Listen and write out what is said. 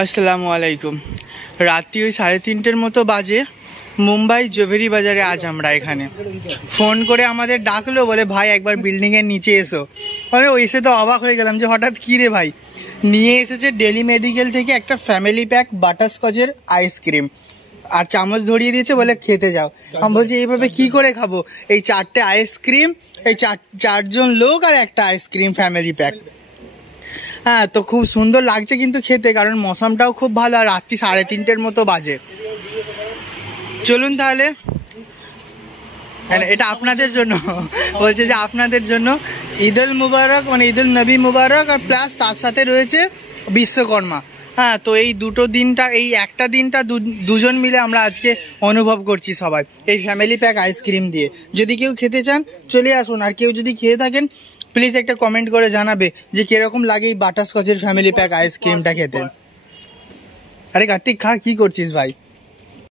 আসসালামু আলাইকুম। রাত্রি ওই 3:30 মতো বাজে। মুম্বাই জোভেরি বাজারে আজ আমরা এখানে ফোন করে আমাদের ডাকলো, বলে ভাই একবার বিল্ডিংয়ের নিচে এসো। মানে এসে তো অবাক হয়ে গেলাম যে হঠাৎ কী রে ভাই। নিয়ে এসেছে ডেলি মেডিকেল থেকে একটা ফ্যামিলি প্যাক বাটারস্কচের আইসক্রিম, আর চামচ ধরিয়ে দিয়েছে, বলে খেতে যাও। আমি বলছি এইভাবে কি করে খাবো? এই 4টে আইসক্রিম, এই চারজন লোক আর একটা আইসক্রিম ফ্যামিলি প্যাক। হ্যাঁ, তো খুব সুন্দর লাগছে কিন্তু খেতে, কারণ মৌসমটাও খুব ভালো, আর রাত্রি 3:30 মতো বাজে। চলুন তাহলে, এটা আপনাদের জন্য বলছে যে আপনাদের জন্য ঈদুল মুবারক, মানে ঈদুল নবী মুবারক, আর প্লাস তার সাথে রয়েছে বিশ্বকর্মা। হ্যাঁ, তো এই দুটো দিনটা, এই একটা দিনটা দুজন মিলে আমরা আজকে অনুভব করছি সবাই এই ফ্যামিলি প্যাক আইসক্রিম দিয়ে। যদি কেউ খেতে চান চলে আসুন, আর কেউ যদি খেয়ে থাকেন প্লিজ একটা কমেন্ট করে জানাবে যে কিরকম লাগে এই বাটারস্কচের ফ্যামিলি প্যাক আইসক্রিমটা খেতে। আরে কার্তিক, খা, কি করছিস ভাই?